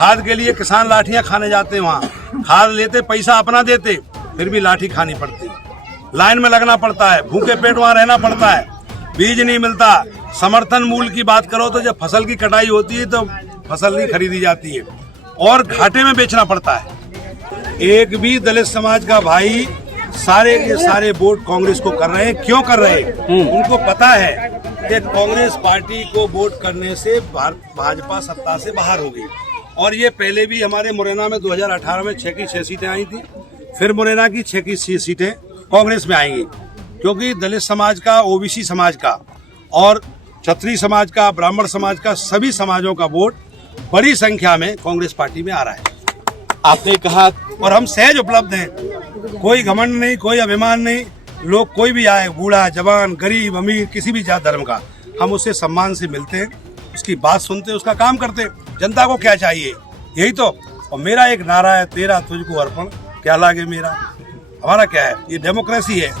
खाद के लिए किसान लाठियां खाने जाते हैं, वहाँ खाद लेते, पैसा अपना देते, फिर भी लाठी खानी पड़ती है। लाइन में लगना पड़ता है, भूखे पेट वहाँ रहना पड़ता है, बीज नहीं मिलता। समर्थन मूल्य की बात करो तो जब फसल की कटाई होती है तो फसल नहीं खरीदी जाती है और घाटे में बेचना पड़ता है। एक भी दलित समाज का भाई सारे के सारे वोट कांग्रेस को कर रहे हैं। क्यों कर रहे हैं? उनको पता है कि कांग्रेस पार्टी को वोट करने से भाजपा सत्ता से बाहर हो गई। और ये पहले भी हमारे मुरैना में 2018 में 6 की 6 सीटें आई थी, फिर मुरैना की 6 की 6 सीटें कांग्रेस में आएंगी, क्योंकि दलित समाज का, ओबीसी समाज का और क्षत्रिय समाज का, ब्राह्मण समाज का, सभी समाजों का वोट बड़ी संख्या में कांग्रेस पार्टी में आ रहा है। आपने कहा और हम सहज उपलब्ध हैं, कोई घमंड नहीं, कोई अभिमान नहीं। लोग कोई भी आए, बूढ़ा जवान, गरीब अमीर, किसी भी जात धर्म का, हम उससे सम्मान से मिलते हैं, उसकी बात सुनते हैं, उसका काम करते हैं। जनता को क्या चाहिए, यही तो। और मेरा एक नारा है, तेरा तुझको अर्पण, क्या लागे मेरा। हमारा क्या है, ये डेमोक्रेसी है,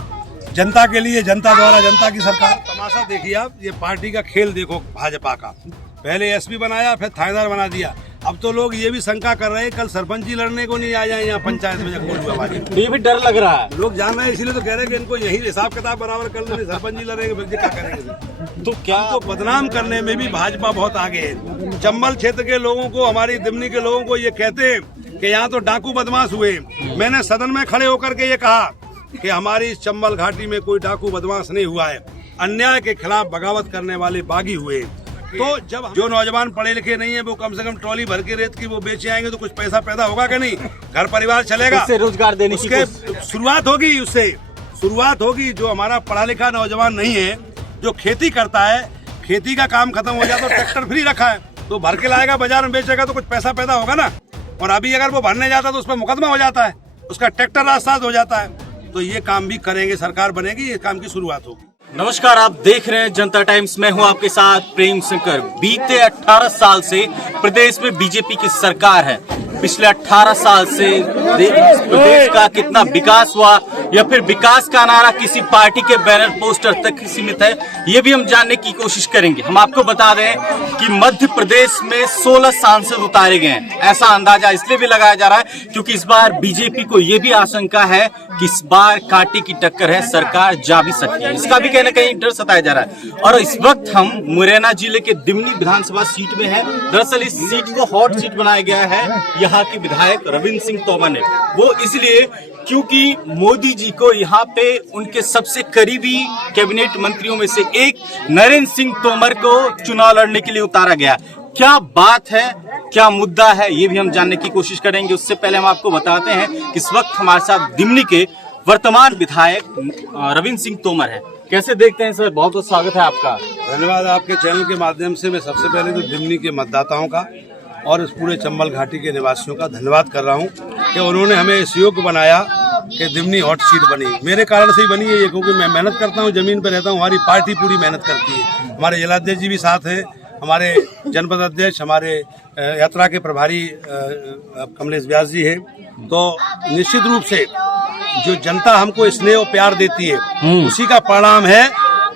जनता के लिए, जनता द्वारा, जनता की सरकार। तमाशा देखिए आप, ये पार्टी का खेल देखो भाजपा का। पहले एसपी बनाया, फिर थानेदार बना दिया। अब तो लोग ये भी शंका कर रहे हैं कल सरपंच जी लड़ने को नहीं आ जाए यहाँ पंचायत में, जब कोई हमारी। ये भी डर लग रहा है, लोग जान रहे हैं, इसीलिए तो कह रहे हैं कि इनको यही हिसाब किताब बराबर कर लेंगे, सरपंच जी लड़ेंगे, फिर क्या करेंगे। तो क्या तो बदनाम करने में भी भाजपा बहुत आगे है। चंबल क्षेत्र के लोगों को, हमारी दिमनी के लोगों को ये कहते हैं कि यहाँ तो डाकू बदमाश हुए। मैंने सदन में खड़े होकर के ये कहा कि हमारी चंबल घाटी में कोई डाकू बदमाश नहीं हुआ है, अन्याय के खिलाफ बगावत करने वाले बागी हुए। तो जब जो नौजवान पढ़े लिखे नहीं है वो कम से कम ट्रॉली भर के रेत की वो बेचे आएंगे तो कुछ पैसा पैदा होगा कि नहीं, घर परिवार चलेगा, उससे रोजगार देने की शुरुआत होगी, उससे शुरुआत होगी। जो हमारा पढ़ा लिखा नौजवान नहीं है, जो खेती करता है, खेती का काम खत्म हो जाए तो ट्रैक्टर फ्री रखा है, तो भर के लाएगा, बाजार में बेचेगा तो कुछ पैसा पैदा होगा ना। और अभी अगर वो भरने जाता है तो उस पर मुकदमा हो जाता है, उसका ट्रैक्टर रास्ता हो जाता है। तो ये काम भी करेंगे, सरकार बनेगी, ये काम की शुरुआत होगी। नमस्कार, आप देख रहे हैं जनता टाइम्स। मैं हूं आपके साथ प्रेम शंकर। बीते 18 साल से प्रदेश में बीजेपी की सरकार है। पिछले 18 साल से प्रदेश का कितना विकास हुआ या फिर विकास का नारा किसी पार्टी के बैनर पोस्टर तक सीमित है, ये भी हम जानने की कोशिश करेंगे। हम आपको बता दें कि मध्य प्रदेश में 16 सांसद उतारे गए हैं। ऐसा अंदाजा इसलिए भी लगाया जा रहा है क्योंकि इस बार बीजेपी को ये भी आशंका है कि इस बार कांटे की टक्कर है, सरकार जा भी सकती है। इसका भी कहीं ना कहीं डर सताया जा रहा है। और इस वक्त हम मुरैना जिले के दिमनी विधानसभा सीट में हैं। दरअसल इस सीट को हॉट सीट बनाया गया है यहाँ के विधायक रविंद्र सिंह तोमर ने। वो इसलिए क्योंकि मोदी जी को यहाँ पे उनके सबसे करीबी कैबिनेट मंत्रियों में से एक नरेंद्र सिंह तोमर को चुनाव लड़ने के लिए उतारा गया। क्या बात है, क्या मुद्दा है, ये भी हम जानने की कोशिश करेंगे। उससे पहले हम आपको बताते हैं कि इस वक्त हमारे साथ दिमनी के वर्तमान विधायक रविंद्र सिंह तोमर है। कैसे देखते हैं सर? बहुत बहुत स्वागत है आपका। धन्यवाद। आपके चैनल के माध्यम से मैं सबसे पहले तो दिमनी के मतदाताओं का और इस पूरे चंबल घाटी के निवासियों का धन्यवाद कर रहा हूं कि उन्होंने हमें इस योग्य बनाया कि दिमनी हॉट सीट बनी। मेरे कारण से ही बनी है ये, क्योंकि मैं मेहनत करता हूं, जमीन पर रहता हूं, हमारी पार्टी पूरी मेहनत करती है। हमारे जिलाध्यक्ष जी भी साथ हैं, हमारे जनपद अध्यक्ष, हमारे यात्रा के प्रभारी कमलेश व्यास जी हैं। तो निश्चित रूप से जो जनता हमको स्नेह और प्यार देती है उसी का परिणाम है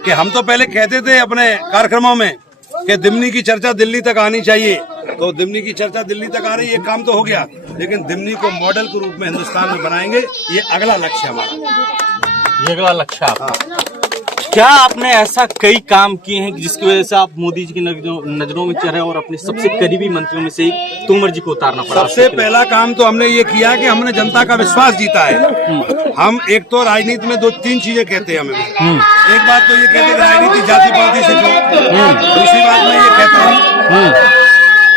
कि हम तो पहले कहते थे अपने कार्यक्रमों में कि दिमनी की चर्चा दिल्ली तक आनी चाहिए, तो दिमनी की चर्चा दिल्ली तक आ रही है, ये काम तो हो गया, लेकिन दिमनी को मॉडल के रूप में हिंदुस्तान में बनाएंगे, ये अगला लक्ष्य हमारा। ये अगला लक्ष्य आपका। क्या आपने ऐसा कई काम किए हैं जिसकी वजह से आप मोदी जी की नजरों में चढ़े और अपने सबसे करीबी मंत्रियों में से एक तोमर जी को उतारना पड़ा? सबसे पहला काम तो हमने ये किया कि हमने जनता का विश्वास जीता है। हम एक तो राजनीति में 2-3 चीजें कहते हैं हमें। एक बात तो ये कहते हैं राजनीति जाति पाति से जो। दूसरी बात मैं ये कहता हूँ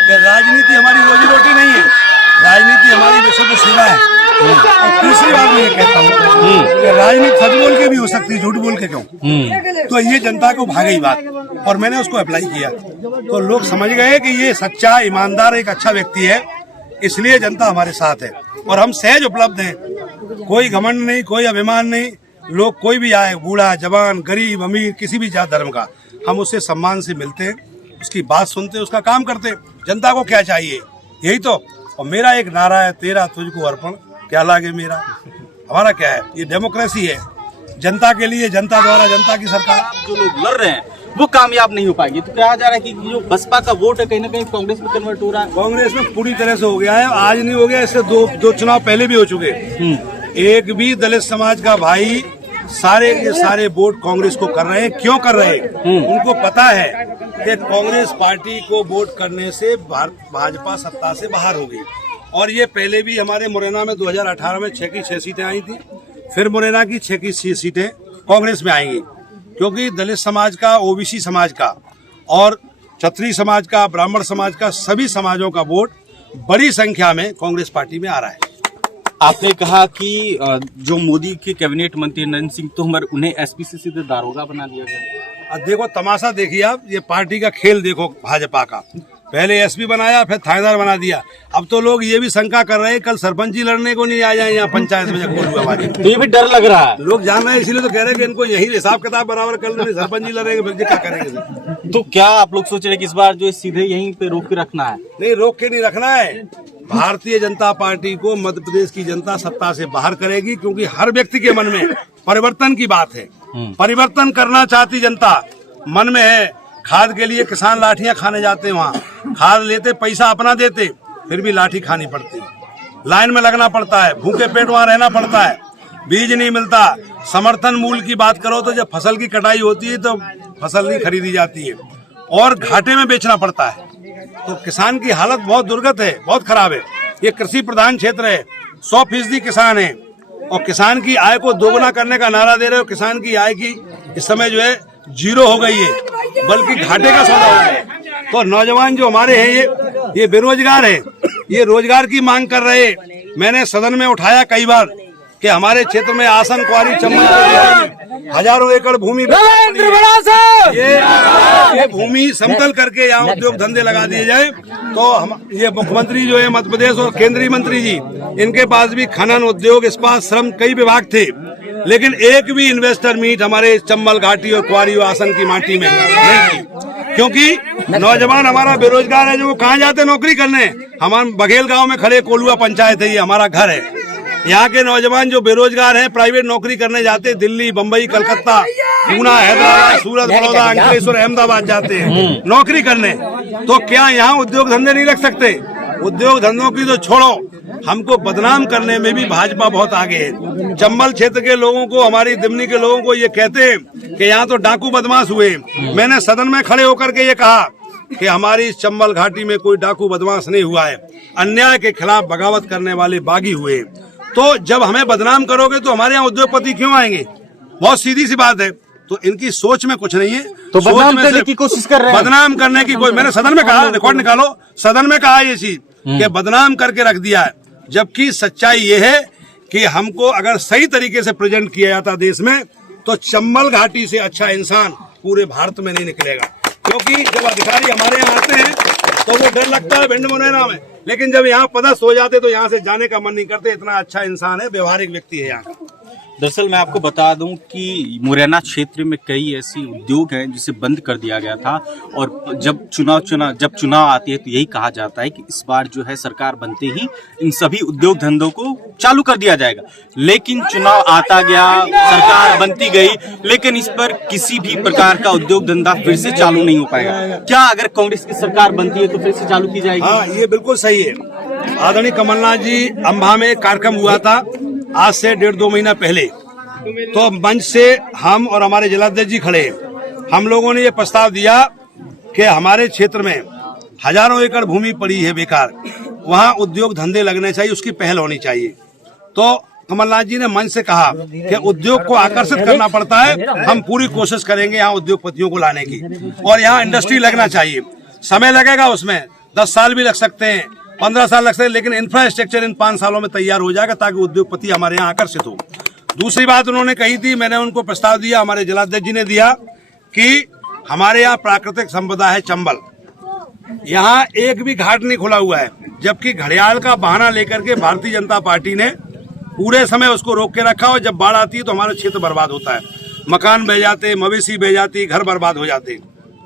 कि राजनीति हमारी रोजी रोटी नहीं है, राजनीति हमारी विशुद्ध सेवा है। और तीसरी बात मैं ये कहता हूँ कि राजनीति सच बोल के भी हो सकती है, झूठ बोल के क्यों। तो ये जनता को भाग गई बात और मैंने उसको अप्लाई किया, तो लोग समझ गए कि ये सच्चा, ईमानदार, एक अच्छा व्यक्ति है, इसलिए जनता हमारे साथ है। और हम सहज उपलब्ध हैं, कोई घमंड नहीं, कोई अभिमान नहीं। लोग कोई भी आए, बूढ़ा जवान, गरीब अमीर, किसी भी जात धर्म का, हम उससे सम्मान से मिलते हैं, उसकी बात सुनते हैं, उसका काम करते हैं। जनता को क्या चाहिए, यही तो। और मेरा एक नारा है, तेरा तुझको अर्पण, क्या लागे मेरा। हमारा क्या है, ये डेमोक्रेसी है, जनता के लिए, जनता द्वारा, जनता की सरकार। जो लोग लड़ रहे हैं वो कामयाब नहीं हो पाएगी। तो कहा जा रहा है कि जो बसपा का वोट है कहीं ना कहीं कांग्रेस में कन्वर्ट हो रहा है। कांग्रेस में पूरी तरह से हो गया है, आज नहीं हो गया, इससे दो चुनाव पहले भी हो चुके। एक भी दलित समाज का भाई सारे के सारे वोट कांग्रेस को कर रहे हैं। क्यों कर रहे हैं? उनको पता है कि कांग्रेस पार्टी को वोट करने से भाजपा सत्ता से बाहर हो गई। और ये पहले भी हमारे मुरैना में 2018 में 6 की 6 सीटें आई थी, फिर मुरैना की 6 की 6 सीटें कांग्रेस में आएंगी, क्योंकि दलित समाज का, ओबीसी समाज का और क्षत्रिय समाज का, ब्राह्मण समाज का, सभी समाजों का वोट बड़ी संख्या में कांग्रेस पार्टी में आ रहा है। आपने कहा कि जो मोदी के कैबिनेट मंत्री नरेंद्र सिंह तोमर, उन्हें एसपी से सीधे दारोगा बना दिया गया। अब देखो तमाशा, देखिए आप, ये पार्टी का खेल देखो भाजपा का। पहले एसपी बनाया, फिर थानेदार बना दिया। अब तो लोग ये भी शंका कर रहे हैं कल सरपंची लड़ने को नहीं आ जाए यहाँ पंचायत में, जब हमारी तो ये भी डर लग रहा है। लोग जान रहे हैं, इसीलिए तो कह रहे हैं कि इनको यही हिसाब किताब बराबर कर लेंगे, सरपंची लड़ेंगे, फिर क्या करेंगे। तो क्या आप लोग सोच रहे हैं कि इस बार जो सीधे यहीं पे रोक के रखना है? नहीं, रोक के नहीं रखना है। भारतीय जनता पार्टी को मध्य प्रदेश की जनता सत्ता से बाहर करेगी, क्योंकि हर व्यक्ति के मन में परिवर्तन की बात है। परिवर्तन करना चाहती जनता मन में है। खाद के लिए किसान लाठियां खाने जाते हैं, वहाँ खाद लेते, पैसा अपना देते, फिर भी लाठी खानी पड़ती है, लाइन में लगना पड़ता है, भूखे पेट वहाँ रहना पड़ता है, बीज नहीं मिलता। समर्थन मूल्य की बात करो तो जब फसल की कटाई होती है तो फसल नहीं खरीदी जाती है और घाटे में बेचना पड़ता है। तो किसान की हालत बहुत दुर्गत है, बहुत खराब है। ये कृषि प्रधान क्षेत्र है, 100% किसान है और किसान की आय को दोगुना करने का नारा दे रहे हो। किसान की आय की इस समय जो है 0 हो गई है, बल्कि घाटे का सौदा हो गया है। तो नौजवान जो हमारे हैं ये बेरोजगार है, ये रोजगार की मांग कर रहे। मैंने सदन में उठाया कई बार कि हमारे क्षेत्र में आसन, क्वारी, चम्बल हजारों एकड़ भूमि, ये भूमि समतल करके यहाँ उद्योग धंधे लगा दिए जाए। तो हम ये मुख्यमंत्री जो है मध्य प्रदेश और केंद्रीय मंत्री जी, इनके पास भी खनन, उद्योग, इस्पात, श्रम कई विभाग थे, लेकिन एक भी इन्वेस्टर मीट हमारे चंबल घाटी और क्वारी और आसन की माटी में नहीं थी, क्योंकि नौजवान हमारा बेरोजगार है। जो कहाँ जाते नौकरी करने? हमारे बघेल गांव में खड़े कोलुआ पंचायत है, ये हमारा घर है। यहाँ के नौजवान जो बेरोजगार हैं, प्राइवेट नौकरी करने जाते, दिल्ली, बम्बई, कलकत्ता, पूना, हैदराबाद, सूरत, बड़ौदा, अंकलेश्वर, अहमदाबाद जाते हैं नौकरी करने। तो क्या यहाँ उद्योग धंधे नहीं रख सकते? उद्योग धंधों की तो छोड़ो, हमको बदनाम करने में भी भाजपा बहुत आगे है। चंबल क्षेत्र के लोगों को, हमारी दिमनी के लोगों को ये कहते हैं कि यहाँ तो डाकू बदमाश हुए। मैंने सदन में खड़े होकर के ये कहा कि हमारी चंबल घाटी में कोई डाकू बदमाश नहीं हुआ है, अन्याय के खिलाफ बगावत करने वाले बागी हुए। तो जब हमें बदनाम करोगे तो हमारे यहाँ उद्योगपति क्यों आएंगे? बहुत सीधी सी बात है। तो इनकी सोच में कुछ नहीं है, तो बदनाम करने की कोशिश कर रहे हैं। बदनाम करने की कोई, मैंने सदन में कहा, रिकॉर्ड निकालो, सदन में कहा ये चीज कि बदनाम करके रख दिया है। जबकि सच्चाई ये है कि हमको अगर सही तरीके से प्रेजेंट किया जाता देश में, तो चंबल घाटी से अच्छा इंसान पूरे भारत में नहीं निकलेगा। क्योंकि जब अधिकारी हमारे यहाँ आते हैं तो वो डर लगता है भिंड मुरैना में, लेकिन जब यहाँ पदस्थ हो जाते तो यहाँ से जाने का मन नहीं करते। इतना अच्छा इंसान है, व्यवहारिक व्यक्ति है यहाँ का। दरअसल मैं आपको बता दूं कि मुरैना क्षेत्र में कई ऐसी उद्योग हैं जिसे बंद कर दिया गया था, और जब चुनाव आती है तो यही कहा जाता है कि इस बार जो है सरकार बनते ही इन सभी उद्योग धंधों को चालू कर दिया जाएगा। लेकिन चुनाव आता गया, सरकार बनती गई, लेकिन इस पर किसी भी प्रकार का उद्योग धंधा फिर से चालू नहीं हो पाएगा। क्या अगर कांग्रेस की सरकार बनती है तो फिर से चालू की जाएगी? हाँ, ये बिल्कुल सही है। आदरणीय कमलनाथ जी, अम्बा में कार्यक्रम हुआ था आज से 1.5-2 महीना पहले, तो मंच से हम और हमारे जिलाध्यक्ष जी खड़े, हम लोगों ने ये प्रस्ताव दिया कि हमारे क्षेत्र में हजारों एकड़ भूमि पड़ी है बेकार, वहाँ उद्योग धंधे लगने चाहिए, उसकी पहल होनी चाहिए। तो कमलनाथ जी ने मंच से कहा कि उद्योग को आकर्षित करना पड़ता है, हम पूरी कोशिश करेंगे यहाँ उद्योगपतियों को लाने की, और यहाँ इंडस्ट्री लगना चाहिए। समय लगेगा, उसमें 10 साल भी लग सकते हैं, 15 साल लग सकते हैं, लेकिन इंफ्रास्ट्रक्चर इन 5 सालों में तैयार हो जाएगा ताकि उद्योगपति हमारे यहाँ आकर्षित हो। दूसरी बात उन्होंने कही थी, मैंने उनको प्रस्ताव दिया, हमारे जिलाध्यक्ष जी ने दिया, कि हमारे यहाँ प्राकृतिक संपदा है चंबल, यहाँ एक भी घाट नहीं खुला हुआ है, जबकि घड़ियाल का बहाना लेकर के भारतीय जनता पार्टी ने पूरे समय उसको रोक के रखा, और जब बाढ़ आती है तो हमारा क्षेत्र बर्बाद होता है, मकान बह जाते, मवेशी बह जाती, घर बर्बाद हो जाते।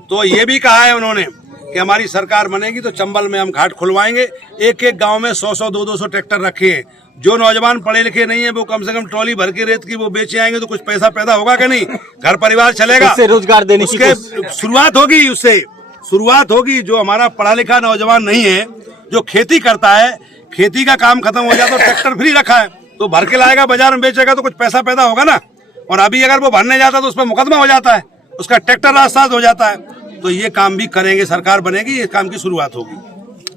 तो ये भी कहा है उन्होंने कि हमारी सरकार बनेगी तो चंबल में हम घाट खुलवाएंगे। एक एक गांव में 100-100 200 ट्रैक्टर रखे हैं। जो नौजवान पढ़े लिखे नहीं है वो कम से कम ट्रॉली भर के रेत की वो बेचे आएंगे तो कुछ पैसा पैदा होगा कि नहीं, घर परिवार चलेगा, उससे रोजगार देने की उसके शुरुआत होगी, उससे शुरुआत होगी। जो हमारा पढ़ा लिखा नौजवान नहीं है, जो खेती करता है, खेती का काम खत्म हो जाए तो ट्रैक्टर फ्री रखा है तो भर के लाएगा, बाजार में बेचेगा तो कुछ पैसा पैदा होगा ना। और अभी अगर वो भरने जाता है तो उस पर मुकदमा हो जाता है, उसका ट्रैक्टर रास्ता हो जाता है। तो ये काम भी करेंगे, सरकार बनेगी, ये काम की शुरुआत होगी।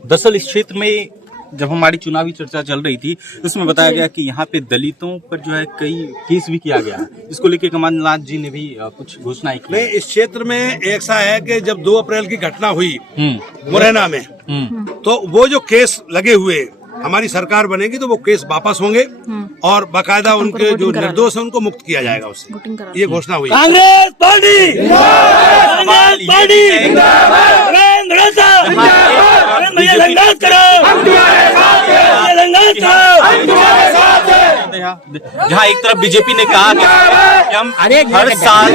दरअसल इस क्षेत्र में जब हमारी चुनावी चर्चा चल रही थी उसमें बताया गया कि यहाँ पे दलितों पर जो है कई केस भी किया गया है, इसको लेके कमलनाथ जी ने भी कुछ घोषणाएं की। नहीं, इस क्षेत्र में ऐसा है कि जब 2 अप्रैल की घटना हुई मुरैना में, तो वो जो केस लगे हुए, हमारी सरकार बनेगी तो वो केस वापस होंगे और बाकायदा उनके जो निर्दोष है उनको मुक्त किया जाएगा उससे, ये घोषणा हुई। कांग्रेस पार्टी जहाँ एक तरफ बीजेपी ने कहा कि हम हर साल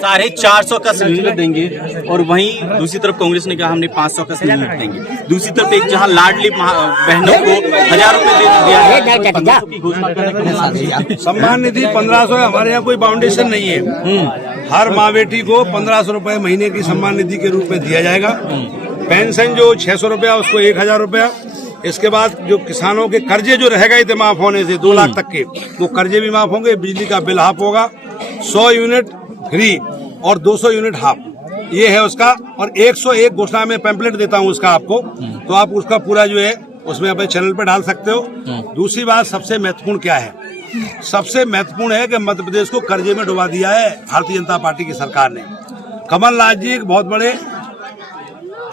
450 का सिलेंडर देंगे और वहीं दूसरी तरफ कांग्रेस ने कहा हमने 500 का सिलेंडर देंगे। दूसरी तरफ एक जहाँ लाडली बहनों को 1000 रुपए दे दिया की घोषणा करने। सम्मान निधि 1500 है, हमारे यहाँ कोई बाउंडेशन नहीं है। हर माँ बेटी को 1500 रुपए महीने की सम्मान निधि के रूप में दिया जाएगा। पेंशन जो 600 रुपया उसको 1000 रुपया। इसके बाद जो किसानों के कर्जे जो रह गए थे माफ होने से 2 लाख तक के, वो कर्जे भी माफ होंगे। बिजली का बिल हाफ होगा, 100 यूनिट फ्री और 200 यूनिट हाफ, ये है उसका। और 101 घोषणा में पैम्पलेट देता हूँ उसका आपको, तो आप उसका पूरा जो है उसमें अपने चैनल पर डाल सकते हो। दूसरी बात सबसे महत्वपूर्ण क्या है, सबसे महत्वपूर्ण है कि मध्य प्रदेश को कर्जे में डुबा दिया है भारतीय जनता पार्टी की सरकार ने। कमलनाथ जी एक बहुत बड़े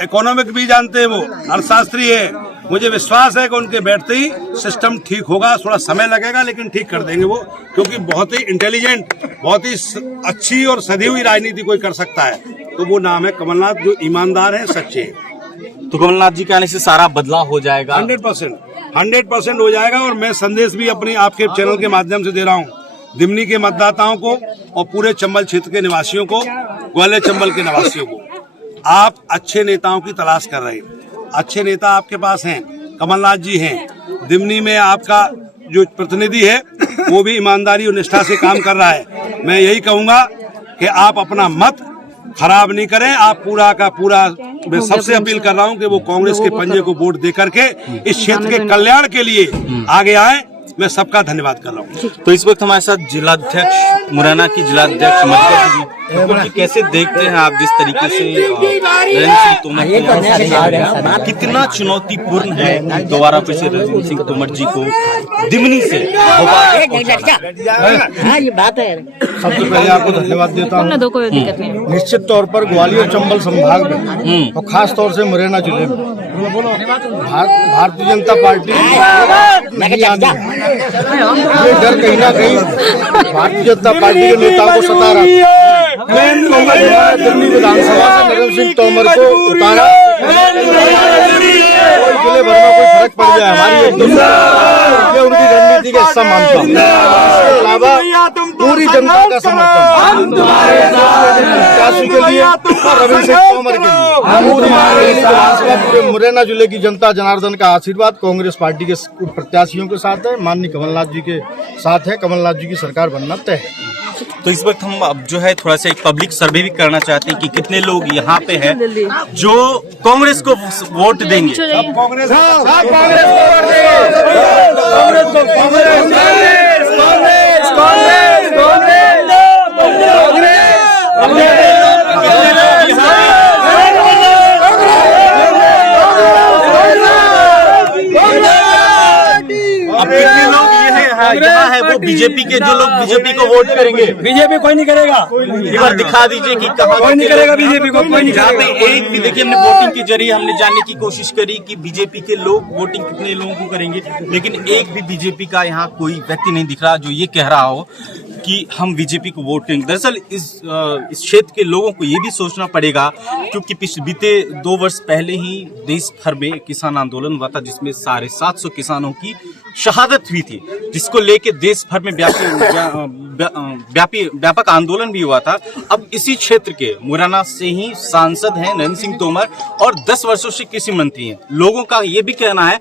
इकोनॉमिक भी जानते हैं, वो अर्थशास्त्री है। मुझे विश्वास है कि उनके बैठते ही सिस्टम ठीक होगा। थोड़ा समय लगेगा लेकिन ठीक कर देंगे वो, क्योंकि बहुत ही इंटेलिजेंट, बहुत ही अच्छी और सधी हुई राजनीति कोई कर सकता है तो वो नाम है कमलनाथ, जो ईमानदार है, सच्चे हैं। तो कमलनाथ जी के आने से सारा बदलाव हो जाएगा। 100% हो जाएगा। और मैं संदेश भी अपनी आपके चैनल के माध्यम से दे रहा हूँ दिमनी के मतदाताओं को और पूरे चंबल क्षेत्र के निवासियों को, ग्वालियर चंबल के निवासियों को। आप अच्छे नेताओं की तलाश कर रहे हैं, अच्छे नेता आपके पास हैं, कमलनाथ जी हैं। दिमनी में आपका जो प्रतिनिधि है वो भी ईमानदारी और निष्ठा से काम कर रहा है। मैं यही कहूंगा कि आप अपना मत खराब नहीं करें। आप पूरा का पूरा, मैं सबसे अपील कर रहा हूं कि वो कांग्रेस के पंजे को वोट दे करके इस क्षेत्र के कल्याण के लिए आगे आए। मैं सबका धन्यवाद कर रहा हूँ। तो इस वक्त हमारे साथ जिलाध्यक्ष मुरैना की जिलाध्यक्ष मधुकर जी, कैसे देखते हैं आप जिस तरीके से नरेंद्र सिंह तोमर, कितना चुनौतीपूर्ण है दोबारा फिर से नरेंद्र सिंह तोमर जी को दिमनी से ये बात है। सबसे पहले आपको धन्यवाद देता हूँ। निश्चित तौर पर ग्वालियर चंबल संभाग में और खास तौर से मुरैना जिले में भारतीय जनता पार्टी ये डर कहीं ना कहीं भारतीय जनता पार्टी के नेताओं को सता रहा था। दिल्ली विधानसभा से नरेंद्र सिंह तोमर को उतारा, जिले भर में कोई फर्क पड़ जाए हमारी एक दूसरे उनकी रणनीति का हिस्सा मानता हूँ। इसके अलावा पूरी जनता का समर्थन प्रत्याशी के लिए और नरेंद्र सिंह तोमर के लिए पूरे मुरैना जिले की जनता जनार्दन का आशीर्वाद कांग्रेस पार्टी के प्रत्याशियों के साथ है, माननीय कमलनाथ जी के साथ है। कमलनाथ जी की सरकार बनना तय है। तो इस वक्त हम अब जो है थोड़ा सा एक पब्लिक सर्वे भी करना चाहते हैं कि कितने लोग यहाँ पे हैं जो कांग्रेस को वोट देंगे। कांग्रेस यहाँ है वो बीजेपी के जो लोग बीजेपी को वोट करेंगे। बीजेपी कोई नहीं करेगा। एक बार दिखा दीजिए कि कहाँ कोई नहीं करेगा, बीजेपी को कोई नहीं करेगा। एक भी देखिए, हमने वोटिंग के जरिए हमने जानने की कोशिश करी कि बीजेपी के लोग वोटिंग कितने लोगों को करेंगे, लेकिन एक भी बीजेपी का यहाँ कोई व्यक्ति नहीं दिख रहा जो ये कह रहा हो कि हम बीजेपी को वोट करेंगे। दरअसल इस क्षेत्र के लोगों को ये भी सोचना पड़ेगा क्योंकि बीते 2 वर्ष पहले ही देश भर में किसान आंदोलन हुआ था जिसमें 750 किसानों की शहादत हुई थी, जिसको लेके देश भर में व्यापक आंदोलन भी हुआ था। अब इसी क्षेत्र के मुरैना से ही सांसद हैं नरेंद्र सिंह तोमर और 10 वर्षों से कृषि मंत्री हैं। लोगों का ये भी कहना है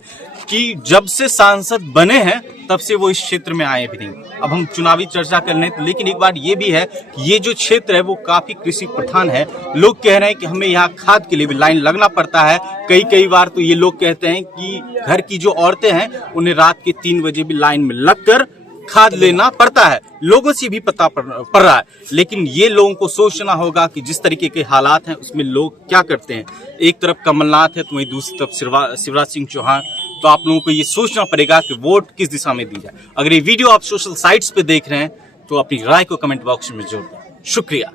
कि जब से सांसद बने हैं तब से वो इस क्षेत्र में आए भी नहीं। अब हम चुनावी चर्चा कर रहे हैं, लेकिन एक बात ये भी है कि ये जो क्षेत्र है वो काफी कृषि प्रधान है। लोग कह रहे हैं कि हमें यहाँ खाद के लिए भी लाइन लगना पड़ता है। कई बार तो ये लोग कहते हैं कि घर की जो औरतें हैं उन्हें रात के 3 बजे भी लाइन में लगकर खाद लेना पड़ता है। लोगों से भी पता पड़ रहा है, लेकिन ये लोगों को सोचना होगा कि जिस तरीके के हालात हैं उसमें लोग क्या करते हैं। एक तरफ कमलनाथ है तो वहीं दूसरी तरफ शिवराज सिंह चौहान। तो आप लोगों को ये सोचना पड़ेगा कि वोट किस दिशा में दी जाए। अगर ये वीडियो आप सोशल साइट्स पे देख रहे हैं तो अपनी राय को कमेंट बॉक्स में जोड़ दें। शुक्रिया।